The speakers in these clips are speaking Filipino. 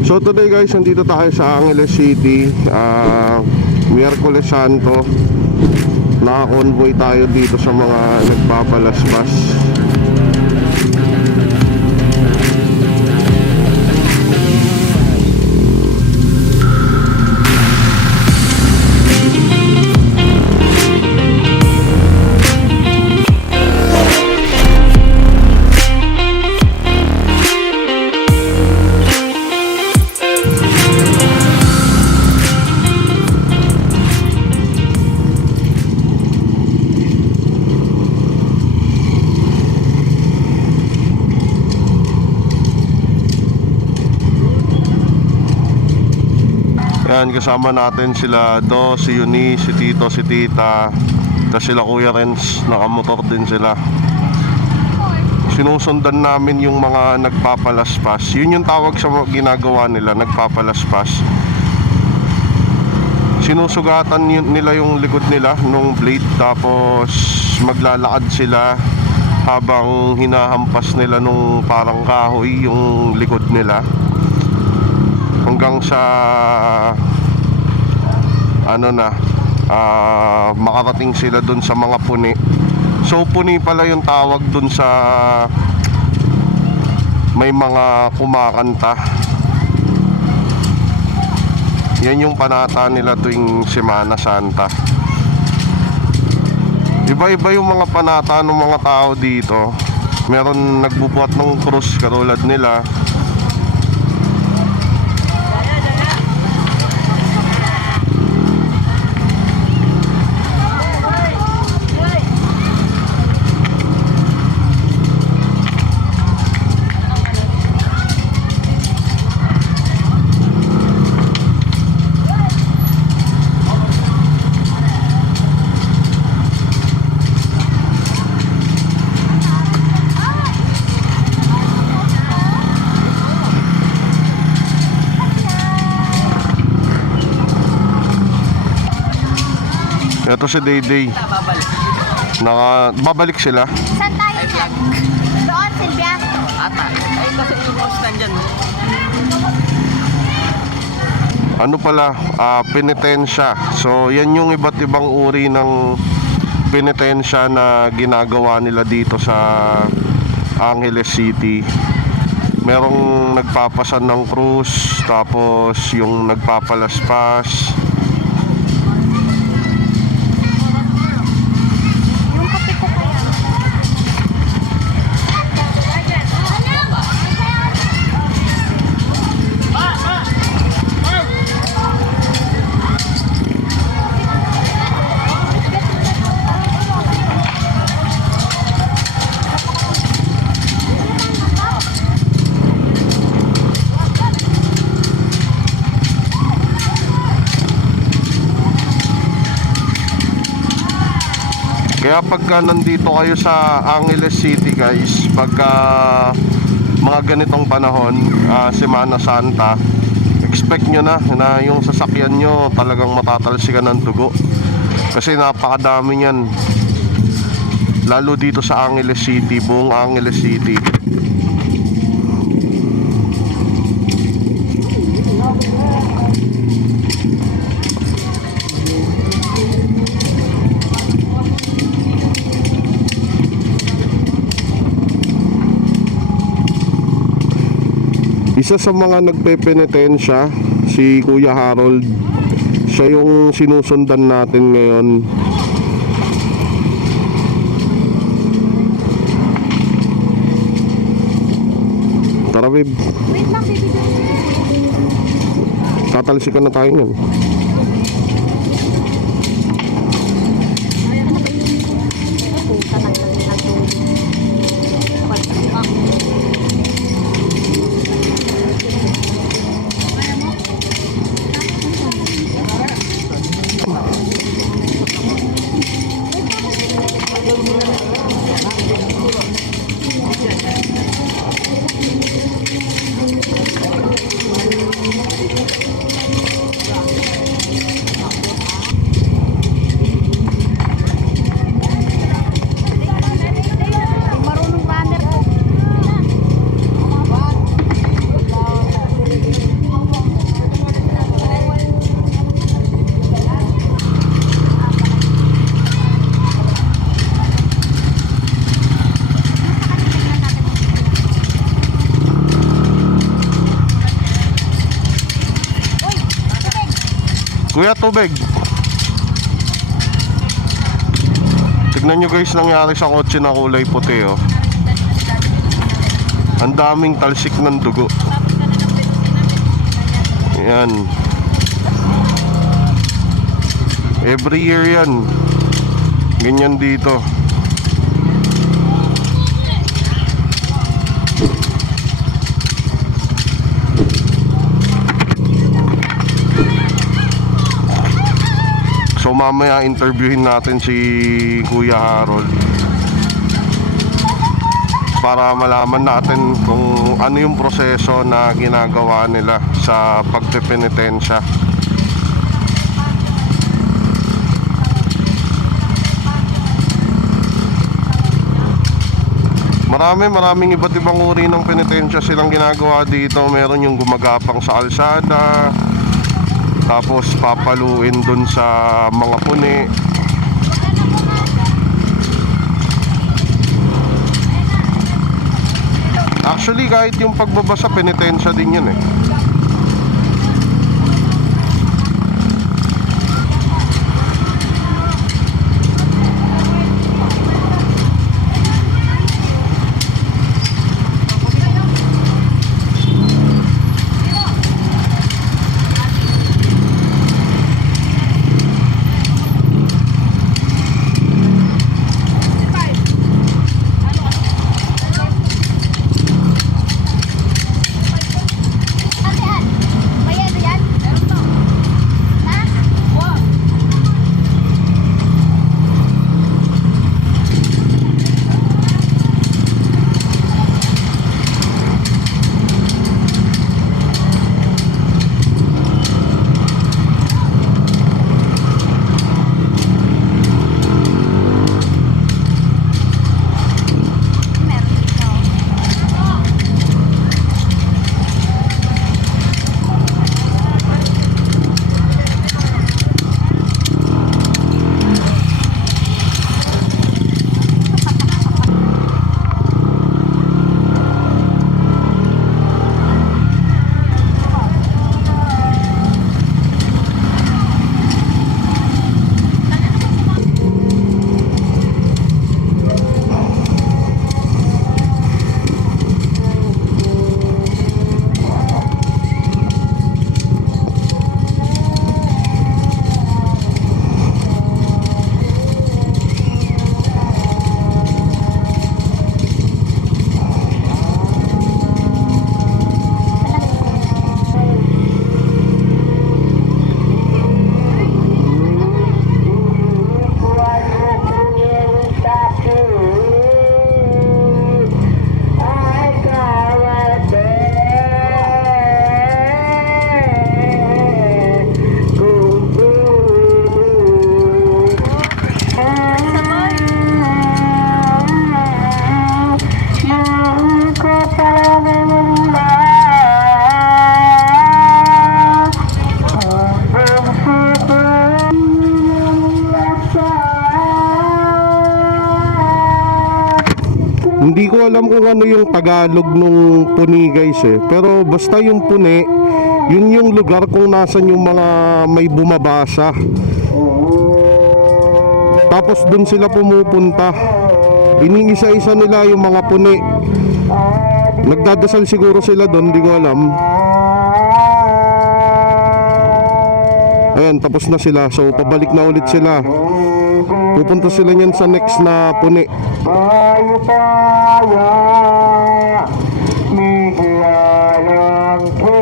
So today guys, nandito tayo sa Angeles City, Miyerkules Santo. Naka-convoy tayo dito sa mga nagpapalaspas. Yan, kasama natin sila Do, si Yuni, si Tito, si Tita, tapos sila Kuya Renz, nakamotor din sila. Sinusundan namin yung mga nagpapalaspas. Yun yung tawag sa ginagawa nila, nagpapalaspas. Sinusugatan nila yung likod nila nung blade, tapos maglalakad sila habang hinahampas nila nung parang kahoy yung likod nila, hanggang sa makarating sila dun sa mga puni. So puni pala yung tawag dun sa may mga kumakanta. Yan yung panata nila tuwing Semana Santa. Iba-iba yung mga panata ng mga tao dito. Meron nagbubuhat ng krus katulad nila. Ito si Dayday. Babalik sila. Saan tayo dyan? Doon, Silvia? Ata. Ay, kasi yung boss nandyan. Ano pala? Penitensya. So, yan yung iba't ibang uri ng penitensya na ginagawa nila dito sa Angeles City. Merong nagpapasan ng krus, tapos yung nagpapalaspas. Kaya pagka nandito kayo sa Angeles City guys, pagka mga ganitong panahon, Semana Santa, expect nyo na yung sasakyan nyo talagang matatalsikan ng dugo. Kasi napakadami nyan. Lalo dito sa Angeles City, buong Angeles City. Isa sa mga nagpepenitensya, si Kuya Harold. Siya yung sinusundan natin ngayon. Tara babe. Wait lang, baby. Tatalsikan na tayo yan. Kuya, tubig. Tignan nyo guys, nangyari sa kotse na kulay puti oh. Ang daming talsik ng dugo. Yan. Every year yan. Ganyan dito. So mamaya interviewin natin si Kuya Harold para malaman natin kung ano yung proseso na ginagawa nila sa pagpepenitensya. Maraming iba't ibang uri ng penitensya silang ginagawa dito. Meron yung gumagapang sa kalsada, tapos papaluin dun sa mga puni. Actually kahit yung pagbabasa, penitensya din yun eh. Hindi ko alam kung ano yung Tagalog nung puni guys eh. Pero basta yung puni, yun yung lugar kung nasan yung mga may bumabasa. Tapos dun sila pumupunta. Iniisa-isa nila yung mga puni. Nagdadasal siguro sila dun, hindi ko alam. Ayan, tapos na sila. So pabalik na ulit sila. Pupunta sila niyan sa next na puni. Tayo kaya nihiyalang ko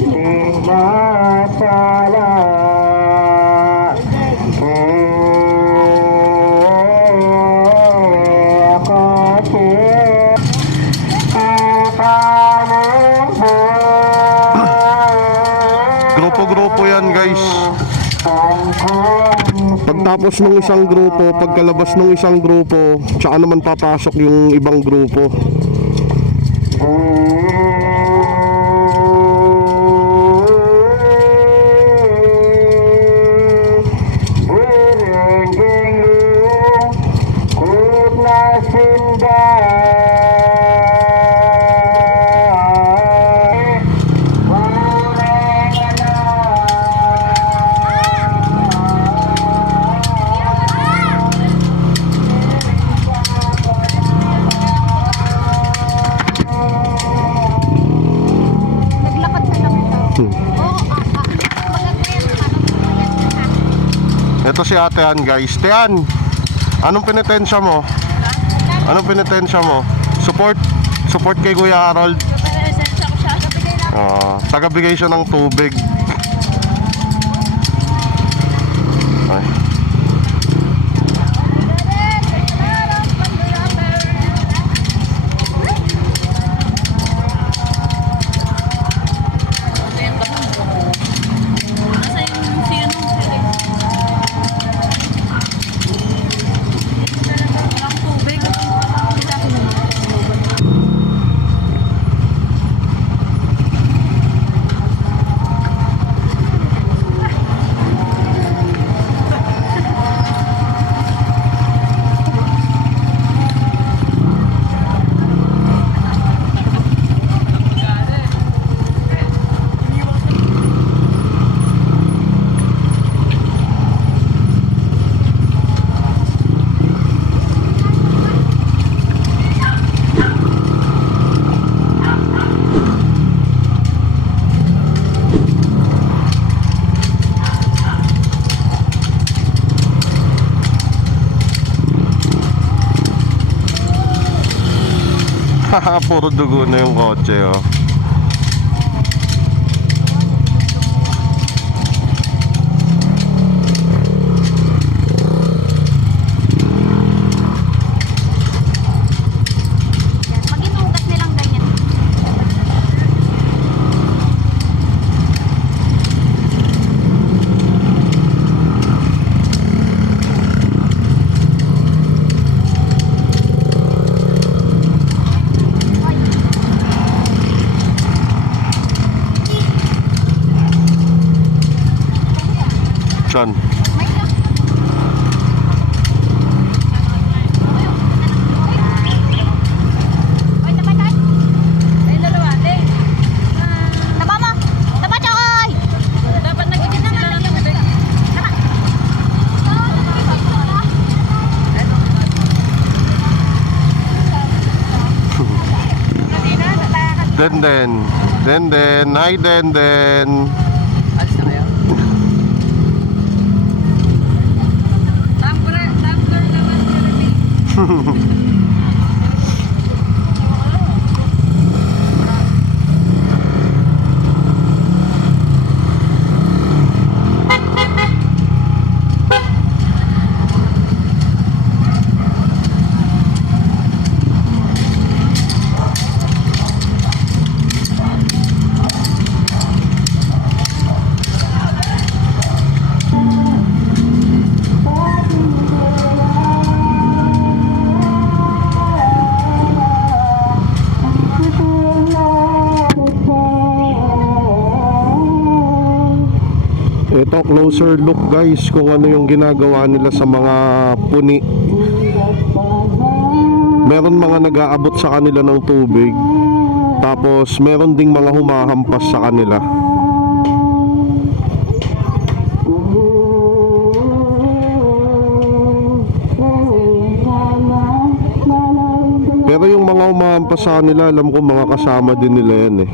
di masala Grupo-grupo yan guys. Pagtapos ng isang grupo, pagkalabas ng isang grupo, tsaka naman papasok yung ibang grupo. Ito si Ate Ann, guys. Tean, anong penitensya mo? Anong penitensya mo? Support kay Kuya Harold. Tagabigay siya ng tubig. Ay. Puro dugo na yung kotse, oh. Pag inuugat nilang ganyan. Saan? Oy, taba tayo. Ay, dalawa, ate. Taba mo. Taba, Chokoy. Dapat nag-igit sila ng tubig. Taba. Denden. Hi, Denden. Alis na kayo? Tumbler naman si Remy. Ito, closer look, guys, kung ano yung ginagawa nila sa mga puni. Meron mga nag-aabot sa kanila ng tubig, tapos meron ding mga humahampas sa kanila. Pero yung mga humahampas sa kanila, alam ko mga kasama din nila yan, eh.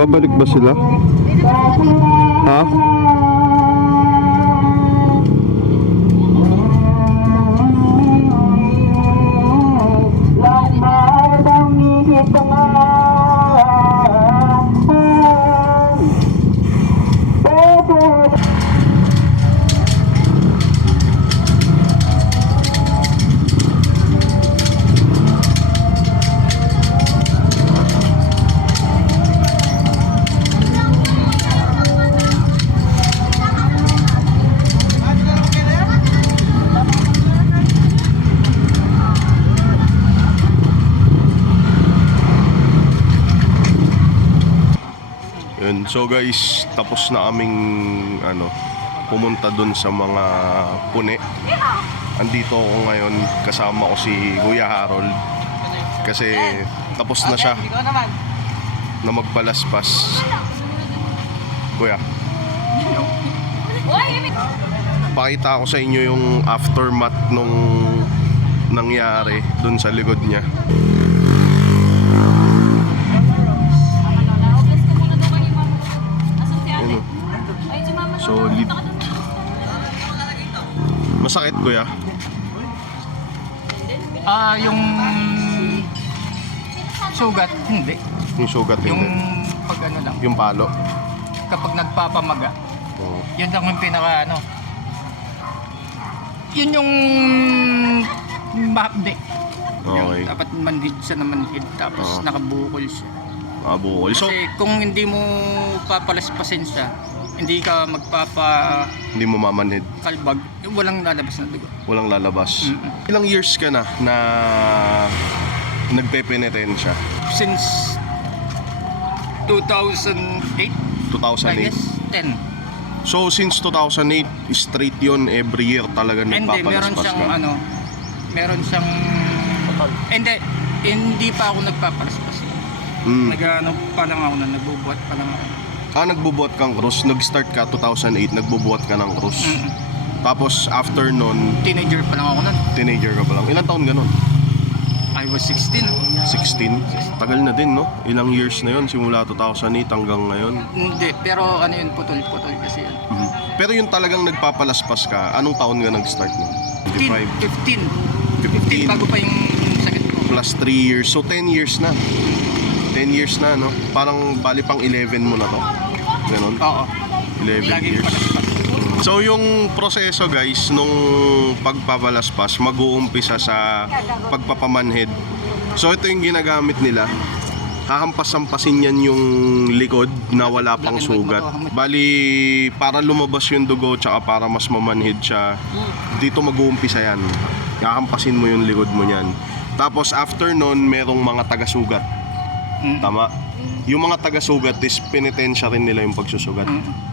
Babalik ba sila? Ha? Yun. So guys, tapos na aming pumunta dun sa mga puni. Andito ako ngayon, kasama ko si Kuya Harold kasi tapos na siya Ikaw naman. na magpalaspas. Kuya, Uy, ibig. pakita ko sa inyo yung aftermath nung nangyari dun sa likod niya. Obvious ka muna daw kay mama. Asan si ate? Ayun, oh. Ay, si mama na. Solid. Punta ka doon. Masakit, kuya? Yung sugat, hindi. Yung sugat, Yung hindi. pag ano lang, Yung palo. kapag nagpapamaga, Oo. yun lang yung pinaka ano. Yun yung mahapdi. Okay. Yung dapat manhid siya na manhid, tapos Oo. nakabukol siya. Bukol. So, Kasi kung hindi mo papalaspasin siya, hindi ka hindi mo mamanhid. magpapakalbag, walang lalabas na dugo. Walang lalabas. Mm-mm. Ilang years ka na nagpe-penitensya? Since 2008, I 2008. guess, 10. So, since 2008, straight yon every year talaga Hindi, meron nagpapalaspas siyang ka? ano, meron siyang, hindi pa ako nagpapalaspas. Mm. Nag-ano pa lang ako na, nagbubuhat pa lang ako. Nagbubuhat kang krus. Nag-start ka 2008, nagbubuhat ka ng krus. Mm-mm. Tapos, after nun, Teenager pa lang ako nun. teenager ka pa lang. Ilang taon ganun? I was 16. 16? Tagal na din, no? Ilang years na yon simula 2008 hanggang ngayon. Hindi, pero ano yun, putol-putol kasi yun. Mhm. Pero yung talagang nagpapalaspas ka, anong taon ka nag-start nun? 25? 15 bago pa yung sakit ko. Plus 3 years. So 10 years na. 10 years na, no? Parang bali pang 11 mo na to. Ganon. Oo. 11 Laging years. palaspas. So yung proseso guys, nung pagpapalaspas, mag-uumpisa sa pagpapamanhid. So ito yung ginagamit nila. Hahampas-hampasin yan yung likod na wala pang sugat. Bali, para lumabas yung dugo tsaka para mas mamanhid siya, dito mag-uumpisa yan. Hahampasin mo yung likod mo yan. Tapos after nun, merong mga taga-sugat. Mm. Tama? Yung mga taga-sugat is penitensya rin nila yung pagsusugat.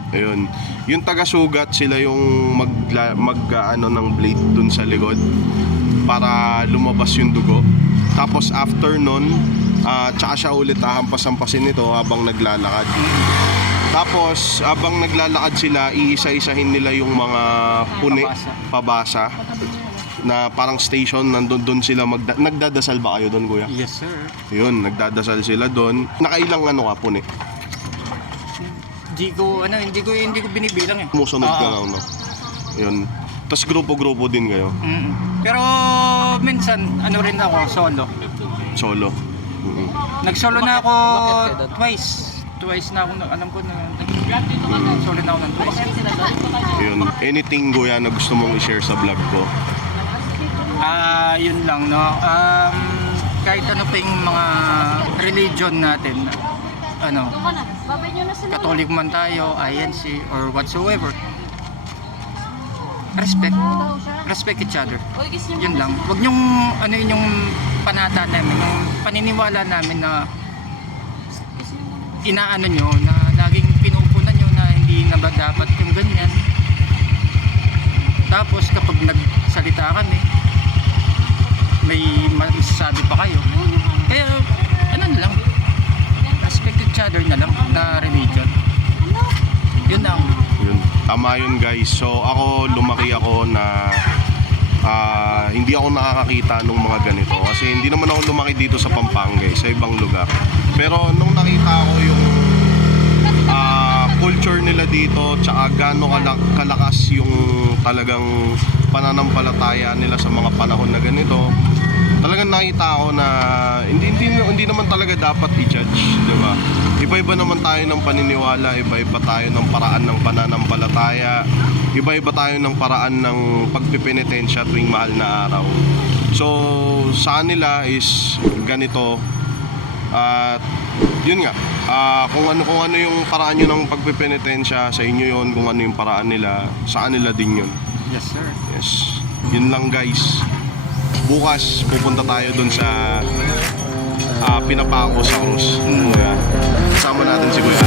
Ayun. Yung taga-sugat, sila yung mag-ano ng blade dun sa likod para lumabas yung dugo. Tapos after nun, tsaka siya ulit hahampas-hampasin nito habang naglalakad. Tapos habang naglalakad sila, iisa-isahin nila yung mga puni, pabasa na parang station, nandun sila nagdadasal ba kayo doon, kuya? Yes, sir. Yun, nagdadasal sila doon. Nakailang ano ka, puni? Hindi ko binibilang eh. Sumusunod ka Oo. lang, no? Yun. Tapos grupo-grupo din kayo, Mm. Pero minsan, ano rin ako, solo. solo. Mhm. Nag-solo na ako twice. Twice na ako, alam ko na, solo na ako ng twice. Yun. Anything, kuya, na gusto mong i-share sa vlog ko? Yun lang, no. Kahit ano pa yung mga religion natin, ano, Doon ka na. Babay nyo na sila. Catholic man tayo, INC, or whatsoever. Respect each other. Uy, kiss nyo Yun muna lang. sila. Huwag niyong, ano yun yung panata namin, yung paniniwala namin na Kiss nyo muna. inaano nyo, na laging pinupunan nyo na hindi na ba dapat yung ganyan. Tapos kapag nagsalita kami, may masasabi pa kayo. Kaya, ano na lang, respect each other na lang na religion. Yun lang. Yun. Tama yun, guys. So ako, lumaki ako na hindi ako nakakakita ng mga ganito kasi hindi naman ako lumaki dito sa Pampanga, sa ibang lugar. Pero nung nakita ko yung culture nila dito tsaka gaano kalakas yung talagang pananampalataya nila sa mga panahon na ganito, talagang nakita ko na hindi naman talaga dapat i-judge, di ba? Iba-iba naman tayo ng paniniwala, iba-iba tayo ng paraan ng pananampalataya, iba-iba tayo ng paraan ng pagpipenitensya tuwing mahal na araw. So, sa kanila is ganito. At yun nga, kung ano yung paraan nyo ng pagpipenitensya, sa inyo yun, kung ano yung paraan nila, sa kanila din yun. Yes, sir. Yes. Yun lang, guys. Bukas pupunta tayo dun sa pinapako sa krus. Kasama natin si Kuya